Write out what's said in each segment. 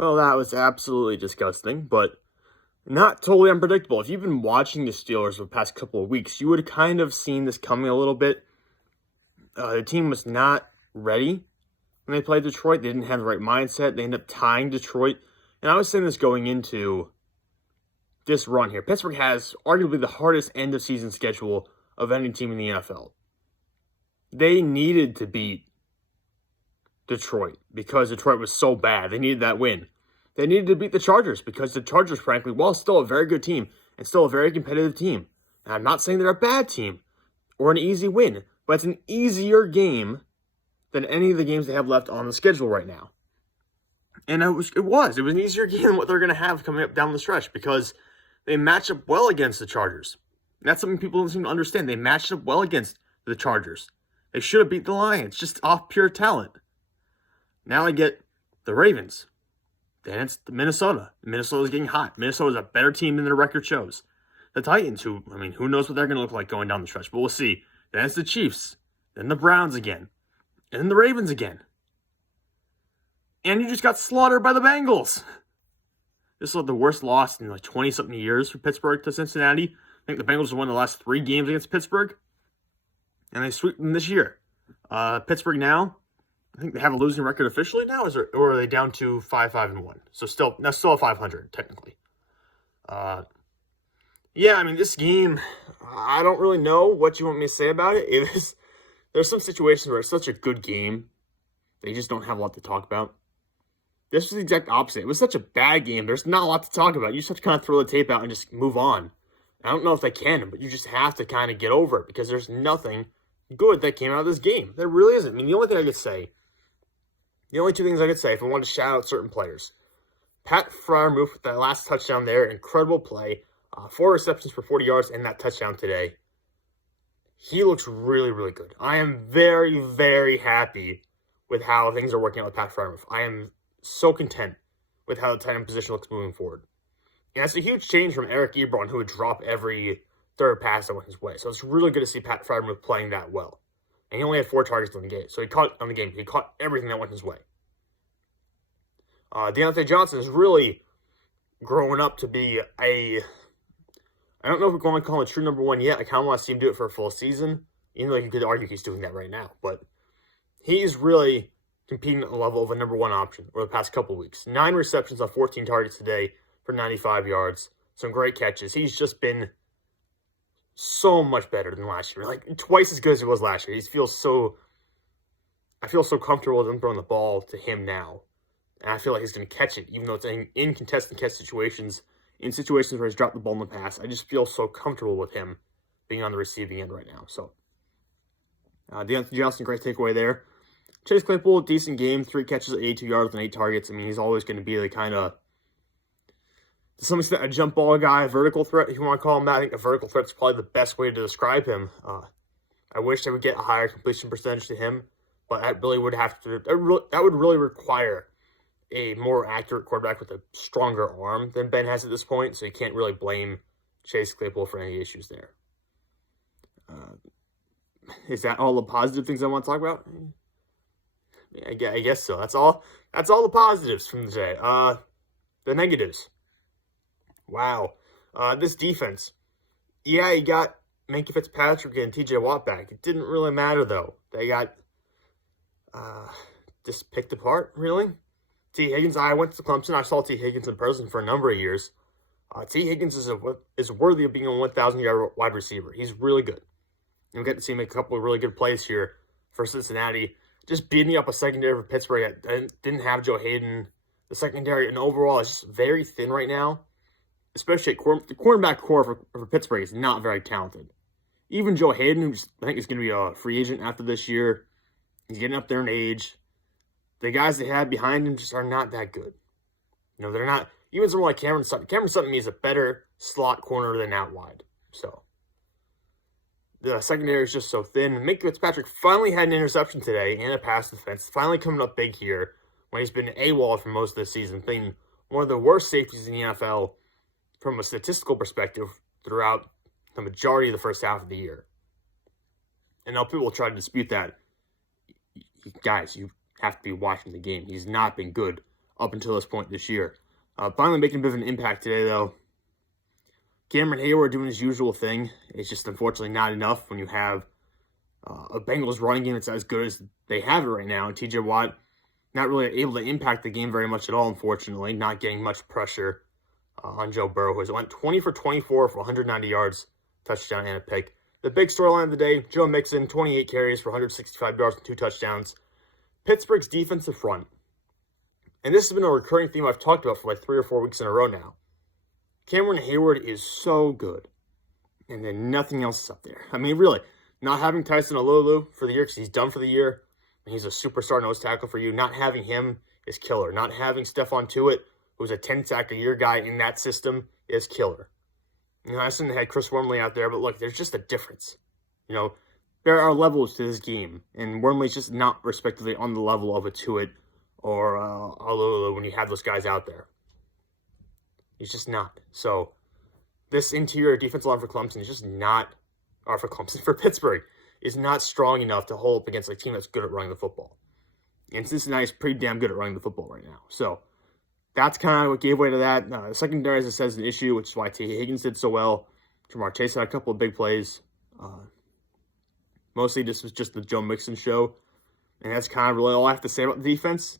Well, that was absolutely disgusting, but not totally unpredictable. If you've been watching the Steelers for the past couple of weeks, you would have kind of seen this coming a little bit. The team was not ready when they played Detroit. They didn't have the right mindset. They ended up tying Detroit. And I was saying this going into this run here. Pittsburgh has arguably the hardest end-of-season schedule of any team in the NFL. They needed to beat Detroit because Detroit was so bad. They needed that win. They needed to beat the Chargers because the Chargers, frankly, while still a very good team and still a very competitive team, and I'm not saying they're a bad team or an easy win, but it's an easier game than any of the games they have left on the schedule right now. And it was an easier game than what they're going to have coming up down the stretch because they match up well against the Chargers. And that's something people don't seem to understand. They matched up well against the Chargers. They should have beat the Lions just off pure talent. Now I get the Ravens. Then it's the Minnesota. Minnesota's getting hot. Minnesota's a better team than their record shows. The Titans, who knows what they're going to look like going down the stretch, but we'll see. Then it's the Chiefs. Then the Browns again. And then the Ravens again. And you just got slaughtered by the Bengals. This was the worst loss in like 20-something years for Pittsburgh to Cincinnati. I think the Bengals won the last 3 games against Pittsburgh. And they sweep them this year. Pittsburgh now, I think they have a losing record officially now, or are they down to 5-5-1? So still a 500 technically. This game, I don't really know what you want me to say about it. There's some situations where it's such a good game, they just don't have a lot to talk about. This was the exact opposite. It was such a bad game. There's not a lot to talk about. You just have to kind of throw the tape out and just move on. I don't know if they can, but you just have to kind of get over it because there's nothing good that came out of this game. There really isn't. The only two things I could say if I wanted to shout out certain players. Pat Freiermuth with that last touchdown there, incredible play. 4 receptions for 40 yards and that touchdown today. He looks really, really good. I am very, very happy with how things are working out with Pat Freiermuth. I am so content with how the tight end position looks moving forward. And that's a huge change from Eric Ebron, who would drop every third pass that went his way. So it's really good to see Pat Freiermuth playing that well. And he only had 4 targets on the game. So he caught everything that went his way. Deontay Johnson is really growing up to be I don't know if we're going to call him a true number 1 yet. I kind of want to see him do it for a full season, even though you could argue he's doing that right now. But he's really competing at the level of a number 1 option over the past couple weeks. 9 receptions on 14 targets today for 95 yards. Some great catches. He's just been so much better than last year. Like, twice as good as he was last year. I feel so comfortable with him throwing the ball to him now. And I feel like he's going to catch it, even though it's in contested catch situations. In situations where he's dropped the ball in the past, I just feel so comfortable with him being on the receiving end right now. So, Deontay Johnson, great takeaway there. Chase Claypool, decent game. 3 catches, 82 yards, and 8 targets. He's always going to be the kind of, to some extent, a jump ball guy, a vertical threat, if you want to call him that. I think a vertical threat is probably the best way to describe him. I wish I would get a higher completion percentage to him, but that really would really require a more accurate quarterback with a stronger arm than Ben has at this point, so you can't really blame Chase Claypool for any issues there. Is that all the positive things I want to talk about? I guess so. That's all the positives from the day. The negatives. Wow. This defense. Yeah, you got Minkah Fitzpatrick and TJ Watt back. It didn't really matter, though. They got just picked apart, really. T. Higgins, I went to Clemson. I saw T. Higgins in person for a number of years. T. Higgins is worthy of being a 1,000-yard wide receiver. He's really good. And we got to see him make a couple of really good plays here for Cincinnati. Just beating up a secondary for Pittsburgh that didn't have Joe Hayden. The secondary and overall is just very thin right now. Especially the cornerback core for Pittsburgh is not very talented. Even Joe Hayden, who I think is going to be a free agent after this year, he's getting up there in age. The guys they have behind him just are not that good. They're not. Even someone like Cameron Sutton. Cameron Sutton is a better slot corner than out wide. So, the secondary is just so thin. Minkah Fitzpatrick finally had an interception today and a pass defense. Finally coming up big here when he's been AWOL for most of the season. Being one of the worst safeties in the NFL from a statistical perspective throughout the majority of the first half of the year. And now people will try to dispute that. Guys, you have to be watching the game. He's not been good up until this point this year. Finally making a bit of an impact today, though. Cameron Heyward doing his usual thing. It's just unfortunately not enough when you have a Bengals running game that's as good as they have it right now. And TJ Watt not really able to impact the game very much at all, unfortunately. Not getting much pressure on Joe Burrow, who went 20 for 24 for 190 yards, touchdown, and a pick. The big storyline of the day, Joe Mixon, 28 carries for 165 yards and 2 touchdowns. Pittsburgh's defensive front. And this has been a recurring theme I've talked about for like 3 or 4 weeks in a row now. Cameron Heyward is so good. And then nothing else is up there. I mean, really, not having Tyson Alolu for the year because he's done for the year, and he's a superstar nose tackle for you. Not having him is killer. Not having Stephon Tuitt, who's a 10-sack-a-year guy in that system, is killer. You know, I shouldn't have had Chris Wormley out there, but look, there's just a difference. You know, there are levels to this game, and Wormley's just not respectively on the level of a Tuitt or Alolu when you have those guys out there. He's just not. So this interior defensive line for Clemson is just not, or for Clemson, for Pittsburgh, is not strong enough to hold up against a team that's good at running the football. And Cincinnati is pretty damn good at running the football right now. So that's kind of what gave way to that. The secondary, as it says, is an issue, which is why T. Higgins did so well. Jamar Chase had a couple of big plays. Mostly this was just the Joe Mixon show. And that's kind of really all I have to say about the defense.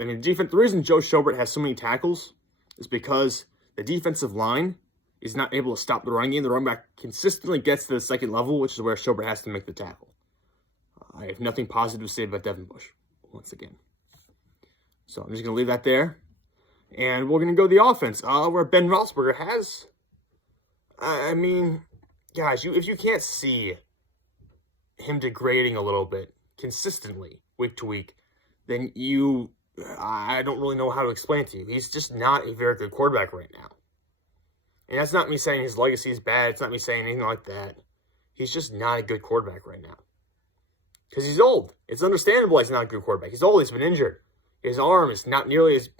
I mean, the reason Joe Schobert has so many tackles is because the defensive line is not able to stop the run game. The run back consistently gets to the second level, which is where Schobert has to make the tackle. I have nothing positive to say about Devin Bush, once again. So I'm just going to leave that there. And we're going to go to the offense, where Ben Roethlisberger has, I mean, guys, if you can't see him degrading a little bit consistently week to week, then I don't really know how to explain it to you. He's just not a very good quarterback right now. And that's not me saying his legacy is bad. It's not me saying anything like that. He's just not a good quarterback right now. Because he's old. It's understandable he's not a good quarterback. He's old. He's been injured. His arm is not nearly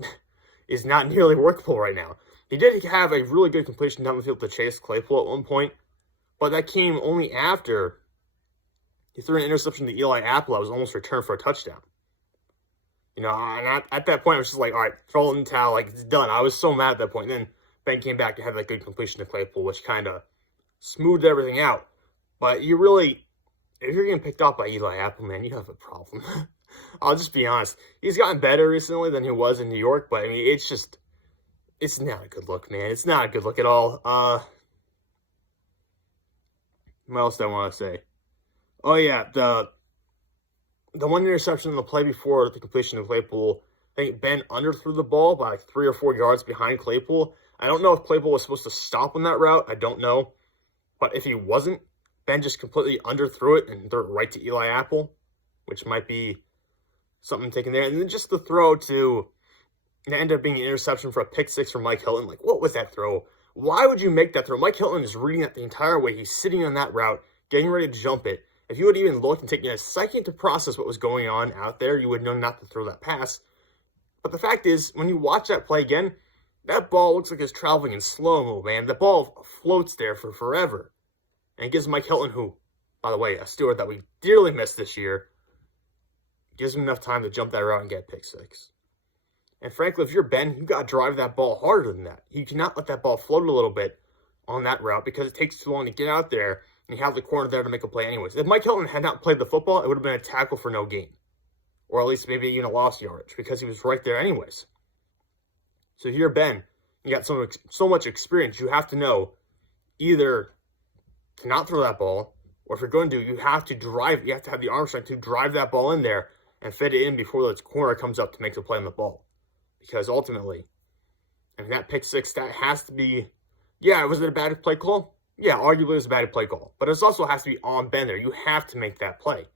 workable right now. He did have a really good completion down the field to Chase Claypool at one point, but that came only after he threw an interception to Eli Apple that was almost returned for a touchdown. You know, and at that point, I was just like, all right, throw it in the towel, like, it's done. I was so mad at that point. And then Ben came back and had that good completion to Claypool, which kind of smoothed everything out. But if you're getting picked off by Eli Apple, man, you have a problem. I'll just be honest. He's gotten better recently than he was in New York, but, I mean, it's not a good look, man. It's not a good look at all. What else do I want to say? Oh, yeah, the one interception in the play before the completion of Claypool, I think Ben underthrew the ball by like 3 or 4 yards behind Claypool. I don't know if Claypool was supposed to stop on that route. I don't know. But if he wasn't, Ben just completely underthrew it and threw it right to Eli Apple, which might be something taken there. And then just the throw to end up being an interception for a pick six from Mike Hilton. Like, what was that throw? Why would you make that throw? Mike Hilton is reading that the entire way. He's sitting on that route, getting ready to jump it. If you would even look and taken a second to process what was going on out there, you would know not to throw that pass. But the fact is, when you watch that play again, that ball looks like it's traveling in slow-mo, man. The ball floats there for forever. And it gives Mike Hilton, who, by the way, a Stewart that we dearly missed this year, gives him enough time to jump that route and get pick six. And frankly, if you're Ben, you got to drive that ball harder than that. You cannot let that ball float a little bit on that route because it takes too long to get out there, and you have the corner there to make a play anyways. If Mike Hilton had not played the football, it would have been a tackle for no gain. Or at least maybe even a lost yardage because he was right there anyways. So if you're Ben, you got so much experience, you have to know either to not throw that ball, or if you're going to, you have to have the arm strength to drive that ball in there and fit it in before the corner comes up to make the play on the ball. Because ultimately, I mean, that pick six, that has to be, was it a bad play call? Yeah, arguably it was a bad play call. But it also has to be on Ben there. You have to make that play.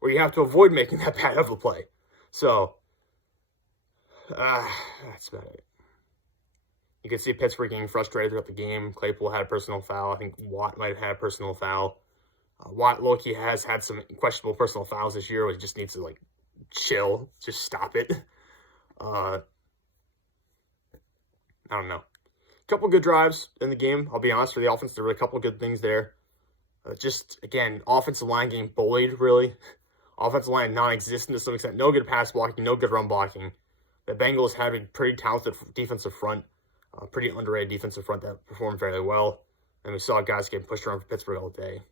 Or you have to avoid making that bad of a play. So, that's about it. You can see Pittsburgh getting frustrated throughout the game. Claypool had a personal foul. I think Watt might have had a personal foul. Watt, low-key, has had some questionable personal fouls this year where he just needs to, like, chill. Just stop it. I don't know. A couple good drives in the game. I'll be honest, for the offense, there were a couple good things there. Just, again, offensive line getting bullied, really. Offensive line non-existent to some extent. No good pass blocking, no good run blocking. The Bengals had a pretty talented defensive front, pretty underrated defensive front that performed fairly well. And we saw guys getting pushed around for Pittsburgh all day.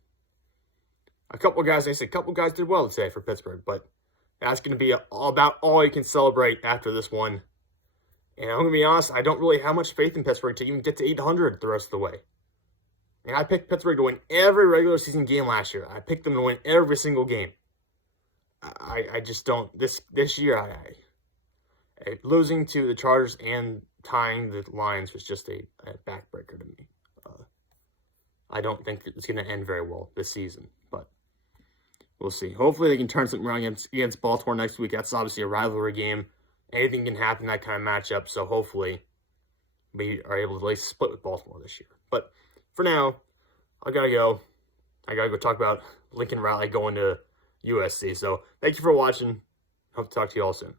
A couple guys did well today for Pittsburgh, but that's going to be about all you can celebrate after this one. And I'm going to be honest, I don't really have much faith in Pittsburgh to even get to 800 the rest of the way. And I picked Pittsburgh to win every regular season game last year. I picked them to win every single game. I just don't. This year, losing to the Chargers and tying the Lions was just a backbreaker to me. I don't think it's going to end very well this season, but we'll see. Hopefully they can turn something around against Baltimore next week. That's obviously a rivalry game. Anything can happen in that kind of matchup, so hopefully we are able to at least split with Baltimore this year. But for now, I gotta go. I gotta go talk about Lincoln Riley going to USC. So thank you for watching. Hope to talk to you all soon.